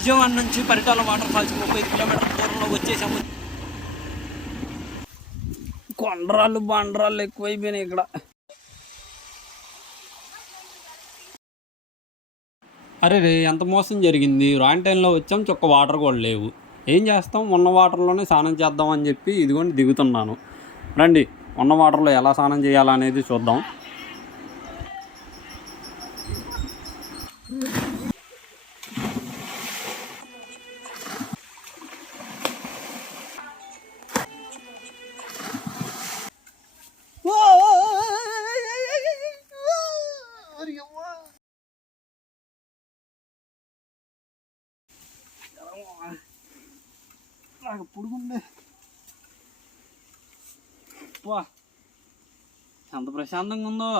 విజయవాడ నుంచి Paritala water falls 35 కిలోమీటర్ల దూరంలో వచ్చేసాము. కొండరాళ్ళు బండరాళ్ళు ఎక్కువైపోయినాయి ఇక్కడ. అరే రే, ఎంత మోసం జరిగింది. రాని టైంలో వచ్చాం, చుక్క వాటర్ కూడా లేవు. ఏం చేస్తాం, ఉన్న వాటర్లోనే స్నానం చేద్దాం అని చెప్పి ఇదిగోండి దిగుతున్నాను. రండి, ఉన్న వాటర్లో ఎలా స్నానం చేయాలనేది చూద్దాం. నాకు పుడుగుంది. ఎంత ప్రశాంతంగా ఉందో.